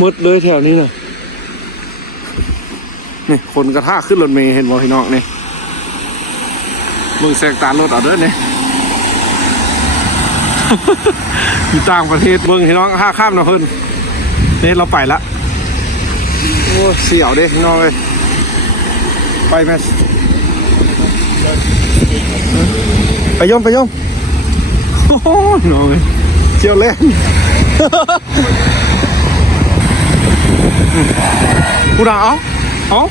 มืดเลยแถวนี้น่ะนี่คนกระทะขึ้นรถเมล์เห็นบ่พี่น้องนี่มึงแซงตารถเอาเด้อเนี่ย อยู่ต่างประเทศเบิ่งพี่น้องห้าข้ามนะเพิ่นเนี่ยเราไปละโอ้เสียวเด้พี่น้องเลยไปไหมไปย่อมโอ้โหน้องเลยเจียวเล่นกูด่าเอา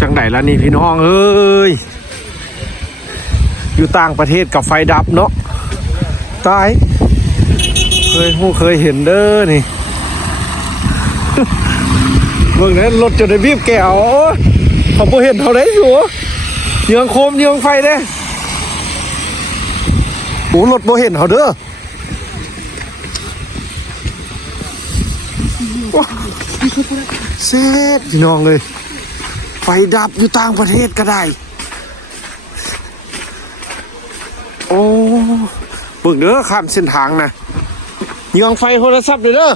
จังไหนล่ะนี่พี่น้องเอ้ยอยู่ต่างประเทศกับไฟดับเนาะตายเคยเห็นเด้อนี่ เมื่อนั้นรถจนได้บีบแก้วเขาบ่เห็นเท่าไหร่อยู่เยืองโคมเยืองไฟเด้โอ้รถบ่เห็นเขาเด้อเซ็ตพี่น้องเลยไฟดับอยู่ต่างประเทศก็ได้โอ้เบิ่งเด้อข้ามเส้นทางนะเยืองไฟโทรศัพท์เลยเด้อ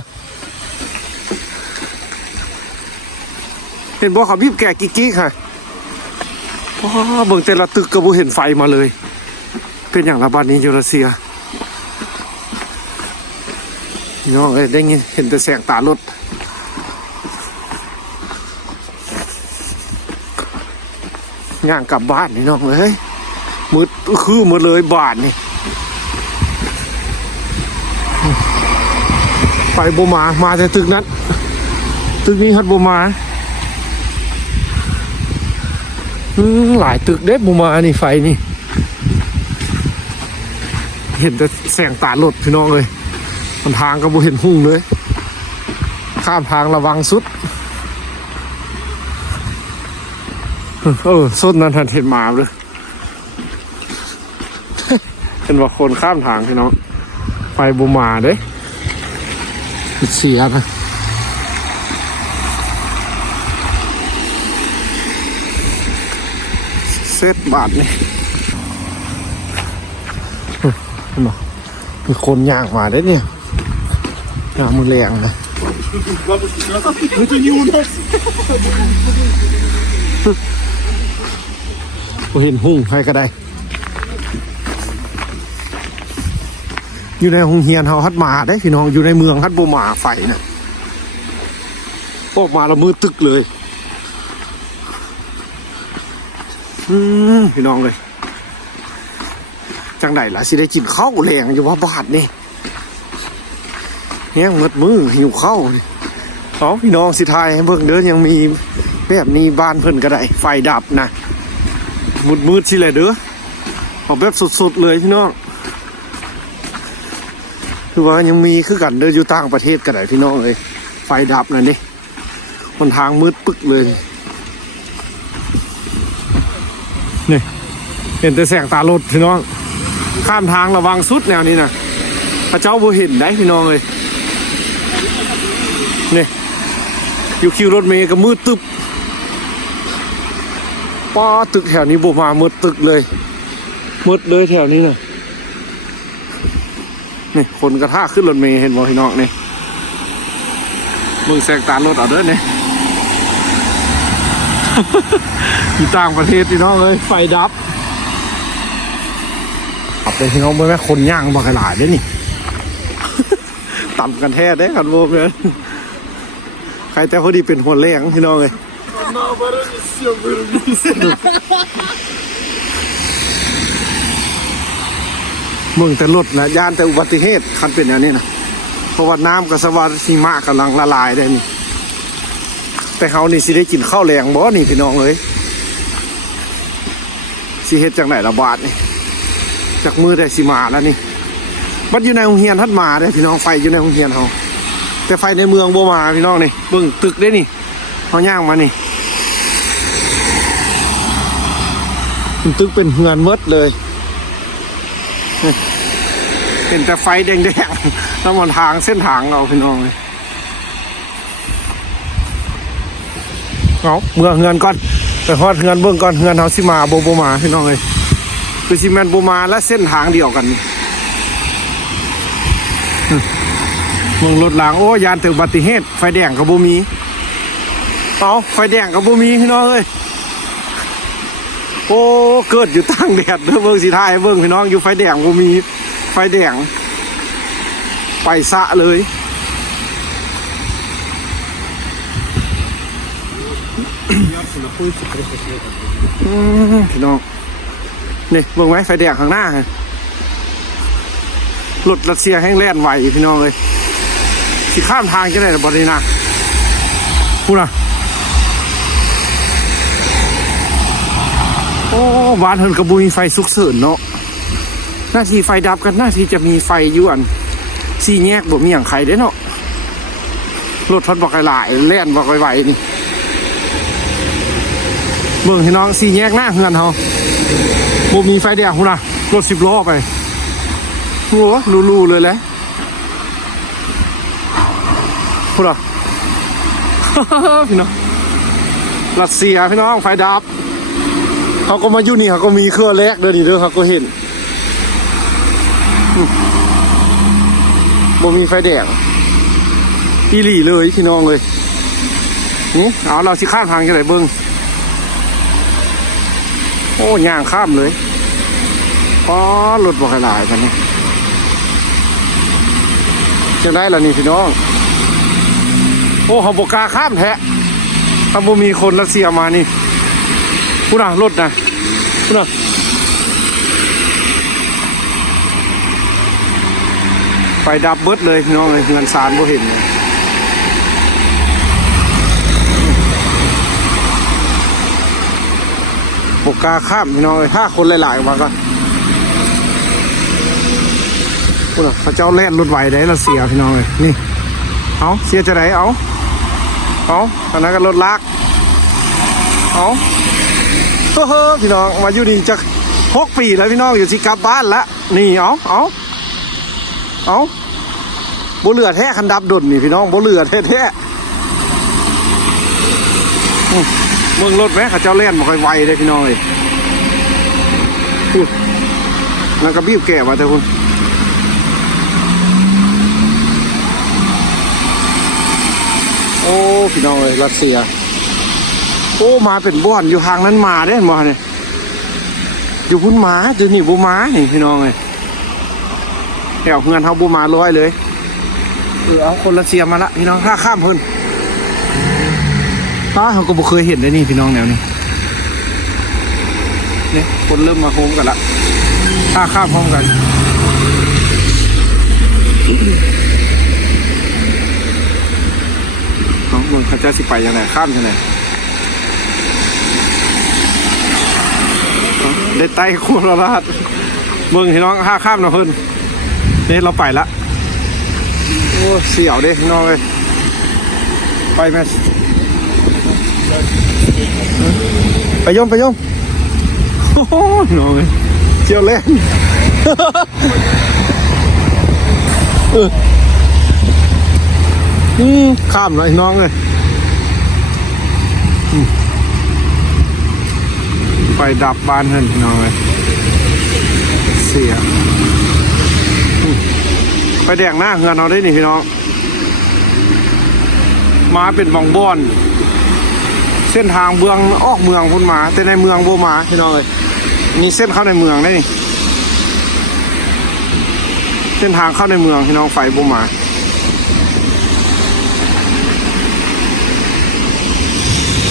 เห็นบ่เขาบีบแก่กิ๊กๆค่ะเบิ่งแต่ละตึกก็บ่เห็นไฟมาเลยเป็นอย่างระบาดนี้อยู่รัสเซียพี่น้องได้ยินเห็นแต่แสงตารถย่างกลับบ้านนี่น้องเลยมืดคือมืดเลยบ้านนี่ไปบ่มาแต่ตึกนั้นตึกนี้ฮัดบ่มาหลายตึกเด็บบ่มานี่ไฟนี่เห็นแต่แสงตารถพี่น้องเลยมันทางก็บ่เห็นหุ่งเลยข้ามทางระวังสุดสุดนั้นทันเห็นมาเลยเห็นว่าคนข้ามทางพี่น้องไฟบ่มาเด้เสียไปเซตบาทนี่มีคนย่างมาได้เนี่ยย่างมือแรงนะเห็นหุ่งใครก็ได้อยู่ในโรงเรียนเฮาฮัดมาได้พี่น้องอยู่ในเมืองฮัดบ่มาไฟนะออกมาแล้วมือตึกเลยพี่น้องเลยจังไหนล่ะสิได้กินข้าวแรงอยู่ว่าบาทนี่เนี่ยมือหิวข้าวพี่น้องสิทายให้เบิ่งเด้อยังมีแบบนี้บ้านเพิ่นก็ได้ไฟดับนะมืดสิเลยเด้อเอาแบบสุดๆเลยพี่น้องคือว่ายังมีคือกันเด้ออยู่ต่างประเทศก็ได้พี่น้องเลยไฟดับนั่นนี่มันทางมืดปึ๊กเลยนี่เห็นแต่แสงตารถพี่น้องข้ามทางระวังสุดแนวนี้นะพระเจ้าบ่เห็นได้พี่น้องเลยนี่อยู่คิวรถเมย์ก็มืดตึบป้าตึกแถวนี้บ่มามืดตึกเลยมืดเลยแถวนี้นะนี่คนกระทะขึ้นรถเมย์เห็นบ่พี่น้องนี่มึงแสงตารถเอาเด้อเนี่ย อยู่ต่างประเทศพี่น้องเลยไฟดับเป็นพี่น้องเมื่อแม่คนย่างบักหลายได้นี่ ต่ำกันแท้ได้กันโว้ยใครแต่พอดีเป็นหัวแรงพี่น้องเลยมึงแต่รถนะย่านแต่อุบัติเหตุคันเป็นอย่างนี้นะเพราะว่าน้ำกับสวัสดิ์สีมากำลังละลายได้นี่แต่เขานี่สิได้กินข้าวแรงบ่นี่พี่น้องเลยสิเฮ็ดจากไหนระบาดนี่จากมือได้สิมาแล้วนี่บัดอยู่ในโรงเรียนทัดมาได้พี่น้องไฟอยู่ในโรงเรียนเขาแต่ไฟในเมืองบ่มาพี่น้องนี่เบิ่งตึกได้นี่เขาย่างมานี่ตึกเป็นเฮือนมดเลยเห็นแต่ไฟแดงๆแล้วมันทางเส้นทางเราพี่น้องเลยเอาเมื่อเฮือนก่อนไปฮอดเฮือนเบิ่งก่อนเฮือนเฮาสิมาบ่มาพี่น้องเลยคือสิแม่นบ่มาและเส้นทางเดียวกัน เมืองรถหลังโอ้ยานถึงอุบัติเหตุไฟแดงกับบูมีเอาไฟแดงกับบูมีพี่น้องเอ้ยโอ้เกิดอยู่ตั้งแดดเด้อเบิ่งสิท้ายเบิ่งพี่น้องอยู่ไฟแดงบูมีไฟแดงไปสะเลยพี่น้องนี่เบิ่งไว้ไฟแดงข้างหน้ารถรัสเซียแห้งแล่นไหวพี่น้องเลยสิข้ามทางจะได้หรือบ่ได้นะพูดนะโอ้บ้านเฮินกระบุยไฟสุกเสริญเนาะหน้าที่ไฟดับกันหน้าที่จะมีไฟอยู่อันสี่แยกบ่มีอย่างใครได้เนาะรถทดบอกหลายแล่นบอกไหวๆนี่เบิ่งพี่น้องสี่แยกหน้าเฮือนเขาบ่มีไฟแดงพูดนะรถ10 ล้อไปโอ้รูๆเลยแหละพูดหรอ พี่น้องรัสเซียพี่น้องไฟดับเขาก็มาอยู่นี่เขาก็มีเครื่องแรกเด้อนี่เด้อเขาก็เห็นบ่มีไฟแดงอีหลีเลยพี่น้องเลยนี่เอาเราสิข้ามทางจะไหนเบิ้งโอ้ย่างข้ามเลยอ๋อรถบอกหลายกันนี่จะได้แล้วนี่พี่น้องโอ้เขาบอกกาข้ามแท้ถ้าบ่มีคนรัสเซียมานี่พูดนะรถนะพูดนะไฟดับเบิดเลยพี่น้องเลยเงินสารบ่เห็นบอกกาข้ามพี่น้องเลยถ้าคนหลายๆมาก็พูดนะเขาเจ้าแล่นรถไหวได้รัสเซียพี่น้องเลยนี่เอาเสียจะไหนเอาอันนั้นก็รถลากเอาเฮ้อพี่น้องมาอยู่นี่จะ6 ปีแล้วพี่น้องอยู่ที่กลับบ้านละนี่เอาบ่เหลือแท้คันดับดุนนี่พี่น้องบ่เหลือแท้เมืองรถไหมเขาเจ้าเล่นบ่ค่อยไวเลยพี่น้องเลยนั่นก็บีบแก่มาเถอะคุณโอ้พี่น้องเลยรัสเซียโอ้มาเป็นบ้อนอยู่ทางนั้นมาได้มาเนี่ยอยู่พุ่นมาอยู่นี่บูมาเห็นพี่น้องเลยแถวเงินเขาบูมาร้อยเลยเอาคนรัสเซียมาละพี่น้องถ้าข้ามเพิ่นป้าเขาก็บ่เคยเห็นเลยนี่พี่น้องแนวนี้เนี่ยคนเริ่มมาโฮมกันละถ้าข้ามพร้อมกันน้องเมืองเขาจะสิไปยังไงข้ามยังไงได้ไต่โคราชเมืองพี่น้องห้าข้ามนะเพิ่นเนี่ยเราไปละโอ้เสียวเด้พี่น้องเลยไปไหมไปย่มโอ้โหน้องเลยเจียวเล่นข้ามเลยน้องเลยไปดับบ้านเห็นน้องเลยเสียไปแดงหน้าเฮือนเราได้นี่พี่น้องมาเป็นบองบอนเส้นทางเมืองออกเมืองพุ่นมาแต่ในเมืองโบมาพี่น้องเลยนี่เส้นเข้าในเมืองได้นี่เส้นทางเข้าในเมืองพี่น้องไฟโบมา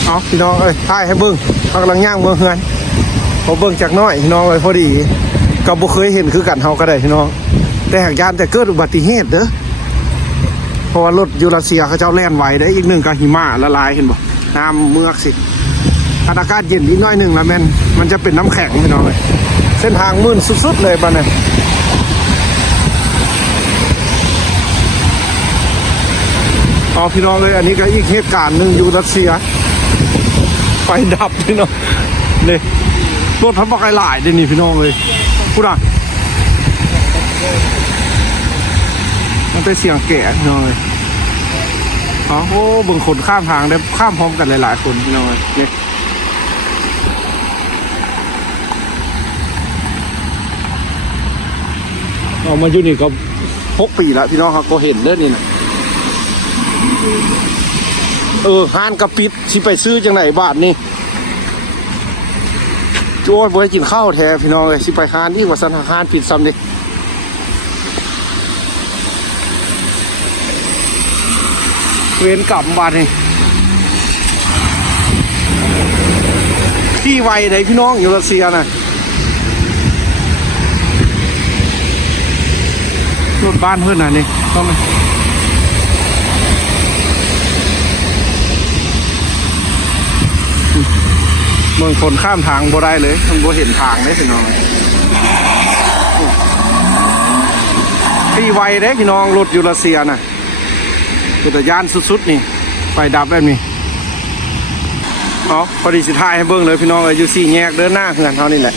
เอาพี่น้องเอ้ยถ่ายให้เบิ้งเขากำลังย่างเมืองเฮือนเขาเบิ้งจากน้อยพี่น้องเลยพอดีก็บ่เคยเห็นคือกันเฮาก็ได้พี่น้องแต่หากยานแต่เกิดอุบัติเหตุเด้อเพราะว่ารถยูรัสเซียเขาเจ้าแล่นไหวได้อีกหนึ่งก็หิมะละลายเห็นบ่น้ำเมือกสิอากาศเย็นอีกน้อยหนึ่งแล้วมันจะเป็นน้ำแข็งพี่น้องเลยเส้นทางมืดสุดๆเลยบ้านเนี่ยเอาพี่น้องเลยอันนี้ก็อีกเหตุการณ์หนึ่งยูรัสเซียไฟดับพี่น้องเนี่ยรถทับหลายเดี๋ยวนี้พี่น้องเลยพูดอ่ะมันเป็นเสียงแก่พี่น้องเลยอ๋อโอ้บึงคนข้ามทางได้ข้ามพร้อมกันหลายๆคนพี่น้องเลยเนี่ยเอามาอยู่นี่ก็ 6 ปีแล้วพี่น้องเขาก็เห็นเด้อนี่นะห้านกระปิดสิไปซื้อจังไหนบาทนี่โจ้ยบ่ได้กินข้าวแท้พี่น้องเลยสิไปห้านที่ว่าสันห้านปิดซ้ำดิเว้นกลับบาทนี่ที่ไวไหนพี่น้องอยู่รัสเซียน่ะรถบ้านเพื่อนน่ะนี่ต้องไหมเมืองคนข้ามทางบ่ได้เลยมันบ่เห็นทางเลยพี่น้องที่ไวเด้พี่น้องรถอยู่รัสเซียน่ะอุทยานสุดๆนี่ไฟดับแบบนี้พอดีสิถ่ายให้เบิ่งเลยพี่น้องอยู่4 แยกเดินหน้าเฮือนเฮานี่แหละ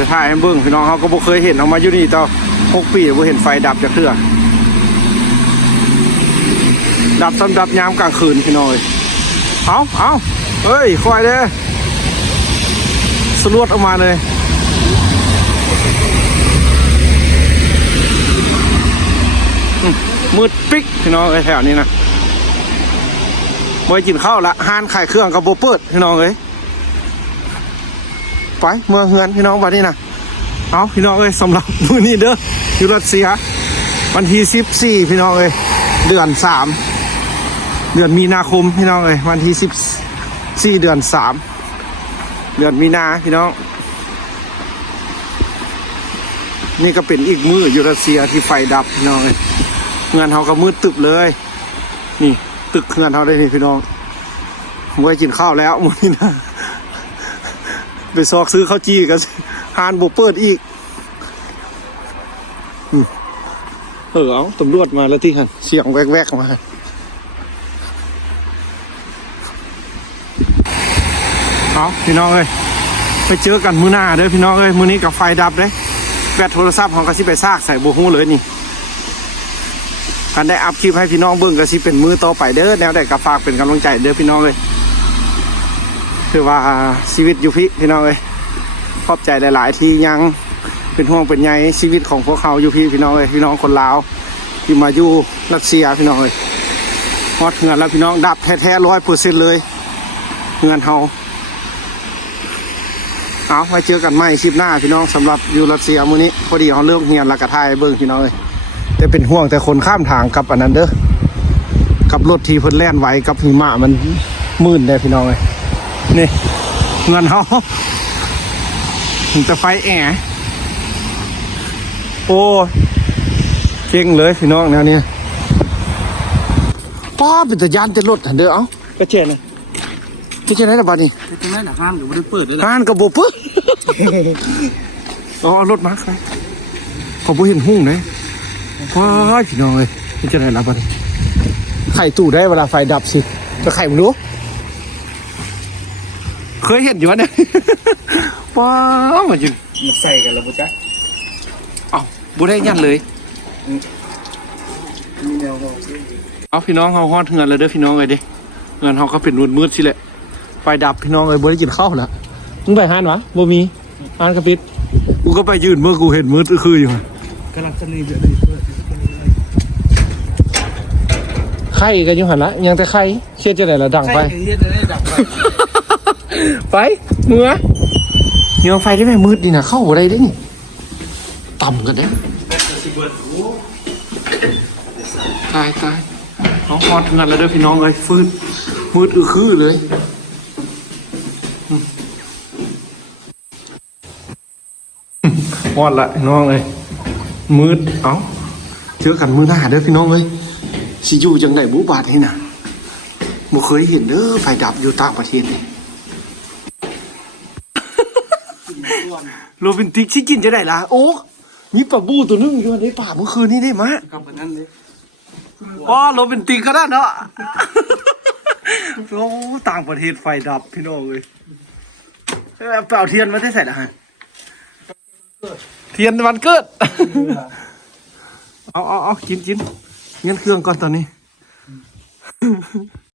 จะถ่ายให้เบิ่งพี่น้องเฮาก็บ่เคยเห็นเอามาอยู่นี่ต่อ6 ปีบ่เห็นไฟดับจักเทื่อดับซ้ำดับยามกลางคืนพี่น้องเอาเฮ้ยคอยเด้อสลวดออกมาเลยมืดปิ๊กพี่น้องแถวนี้นะไม่กินข้าวละห้านขายเครื่องกับโบเปิดพี่น้องไปเมืองเฮือนพี่น้องวันนี้นะเอาพี่น้องสำหรับมื้อนี้เด้ออยู่รัสเซียวันที่14พี่น้องเดือน3เดือนมีนาคมพี่น้องวันที่14เดือน3เดือนมีนาพี่น้องนี่ก็เป็นอีกมื้ออยู่รัสเซียที่ไฟดับพี่น้องเงินเขาก็มืดตึบเลยนี่ตึกเงินเขาได้นี่พี่น้องไว้กินข้าวแล้วมื้อนี้นะไปซอกซื้อข้าวจี้กันฮานบุกเปิดอีกเอาตำรวจมาแล้วที่หันเสียงแวกๆมาเอาพี่น้องไปเจอกันมื้อหน้าเด้อพี่น้องมื้อนี้กับไฟดับเด้แบตโทรศัพท์ของก็สิไปซากใส่บ่ฮู้เลยนี่การได้อัพคลิปให้พี่น้องเบิ่งก็สิเป็นมื้อต่อไปเด้อแนวใดก็ฝากเป็นกำลังใจเด้อพี่น้องคือว่าชีวิตอยู่พี่น้องขอบใจหลายๆที่ยังเป็นห่วงเป็นใยชีวิตของพวกเขาอยู่พี่น้องพี่น้องคนลาวที่มาอยู่รัสเซียพี่น้องฮอดเงินแล้วพี่น้องดับแท้ๆ100%เลยเงินเฮาเอาไว้เจอกันใหม่คลิปหน้าพี่น้องสำหรับอยู่รัสเซียมื้อนี้พอดีเขาเลิกเรียนแล้วก็ถ่ายเบิ่งพี่น้องแต่เป็นห่วงแต่คนข้ามทางกับอันนั้นเด้อกับรถที่เพิ่นแล่นไว้กับหิมะมันมืดได้พี่น้องนี่เงินเขาจะไฟแอร์โอ้เก่งเลยพี่น้องแนวนี้ป้าเป็นตะยานแต่รถเด้อไปเจนไปเจนไหนล่ะบัดนี้ตรงนั้นห้างอยู่บ่ได้เปิดเลยห้างก็บ่เปิดรถมาครับเขาบ่เห็นหุ้งเลยว้ายพี่น้องไปเจนไหนล่ะบัดนี้ไข่ตู้ได้เวลาไฟดับสิจะไข่มึงรู้เคยเห็นอยู่เนี่ยว้าวมันจะใส่กันแล้วปุ๊จ๊ะบุได้ยันเลยเอาพี่น้องเขาฮอดเงินเลยเด้อพี่น้องเลยดิเงินเขาก็เป็นมืดสิแหละไฟดับพี่น้องเลยบุได้กินข้าวแล้วมึงไปห้านวะบ่มีห้านกระปิดกูก็ไปยืนเมื่อกูเห็นมืดคืออยู่กำลังจะรีบเลยไข่กันอยู่หันละยังแต่ไข่เชื่อจะไหนละดังไปไปเมื่อเนื้อไฟได้ไหมมืดดีนะเข้าอะไรได้นี่ต่ำกันได้ตายน้องฮอดงานแล้วเด้อพี่น้องฟืดมืดคือเลยฮอดละน้องมืดเจอกันมือหน้าเด้อพี่น้องสิอยู่จังไหนบูบาดนี่นะบ่เคยเห็นเด้อไฟดับอยู่ต่างประเทศนี่โรแมนติกชิกินจะได้ล่ะโอ้มีปลาบูตัวนึงอยู่ในป่าเมื่อคืนนี้ได้มากับกันนั่นเลยโรแมนติกก็ได้เนาะโอ้ต่างประเทศไฟดับพี่น้องเปล่าเทียนมาได้ใส่ละฮะเทียนวันเกิดเอากินเงินเครื่องก่อนตอนนี้